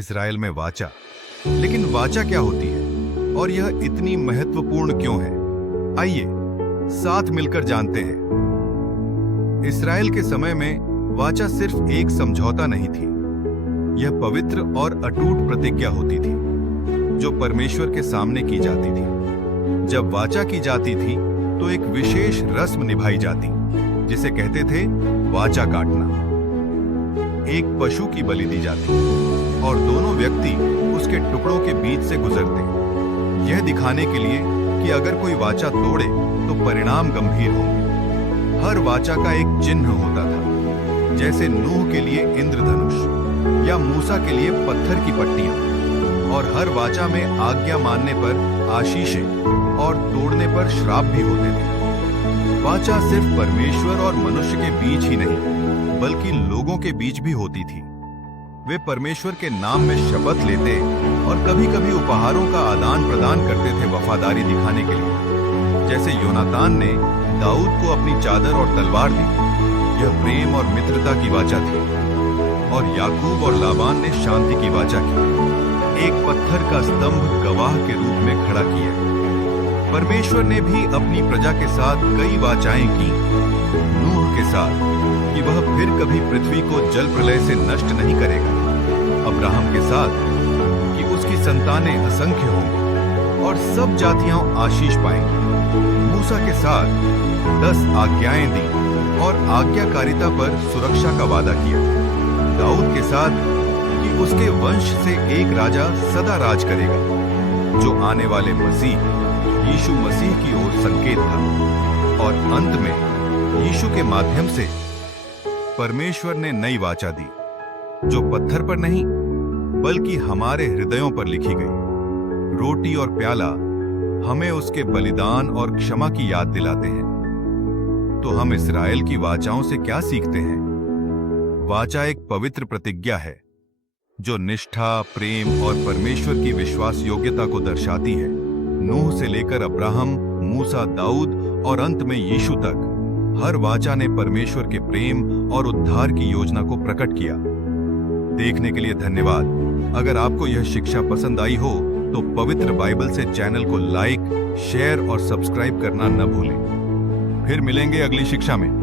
इस्राएल में वाचा। लेकिन वाचा क्या होती है और यह इतनी महत्वपूर्ण क्यों है? आइए साथ मिलकर जानते हैं। इस्राएल के समय में वाचा सिर्फ एक समझौता नहीं थी, यह पवित्र और अटूट प्रतिज्ञा होती थी जो परमेश्वर के सामने की जाती थी। जब वाचा की जाती थी तो एक विशेष रस्म निभाई जाती जिसे कहते थे वाचा काटना। एक पशु की बलि दी जाती और दोनों व्यक्ति उसके टुकड़ों के बीच से गुजरते, यह दिखाने के लिए कि अगर कोई वाचा तोड़े तो परिणाम गंभीर होंगे। हर वाचा का एक चिन्ह होता था, जैसे नूह के लिए इंद्रधनुष या मूसा के लिए पत्थर की पट्टियां, और हर वाचा में आज्ञा मानने पर आशीषें और तोड़ने पर श्राप भी होते थे। वाचा सिर्फ परमेश्वर और मनुष्य के बीच ही नहीं बल्कि लोगों के बीच भी होती थी। वे परमेश्वर के नाम में शपथ लेते और कभी-कभी उपहारों का आदान प्रदान करते थे वफादारी दिखाने के लिए। जैसे योनातान ने दाऊद को अपनी चादर और तलवार दी, यह प्रेम और मित्रता की वाचा थी। और याकूब और लाबान ने शांति की वाचा की, एक पत्थर का स्तंभ गवाह के रूप में खड़ा किया। परमेश्वर ने भी अपनी प्रजा के साथ कई वाचाएं की। नूह के साथ कि वह फिर कभी पृथ्वी को जल प्रलय से नष्ट नहीं करेगा। अब्राहम के साथ कि उसकी संतानें असंख्य होंगी और सब जातियां आशीष पाएंगी। मूसा के साथ 10 आज्ञाएं दी और आज्ञाकारिता पर सुरक्षा का वादा किया। दाऊद के साथ कि उसके वंश से एक राजा सदा राज करेगा, जो आने वाले मसीह यीशु मसीह की ओर संकेत था। और अंत में यीशु के माध्यम से परमेश्वर ने नई वाचा दी, जो पत्थर पर नहीं बल्कि हमारे हृदयों पर लिखी गई। रोटी और प्याला हमें उसके बलिदान और क्षमा की याद दिलाते हैं। तो हम इस्राएल की वाचाओं से क्या सीखते हैं? वाचा एक पवित्र प्रतिज्ञा है जो निष्ठा, प्रेम और परमेश्वर की विश्वास योग्यता को दर्शाती है। नूह से लेकर अब्राहम, मूसा, दाऊद और अंत में यीशु तक हर वाचा ने परमेश्वर के प्रेम और उद्धार की योजना को प्रकट किया। देखने के लिए धन्यवाद। अगर आपको यह शिक्षा पसंद आई हो तो पवित्र बाइबल से चैनल को लाइक, शेयर और सब्सक्राइब करना न भूलें। फिर मिलेंगे अगली शिक्षा में।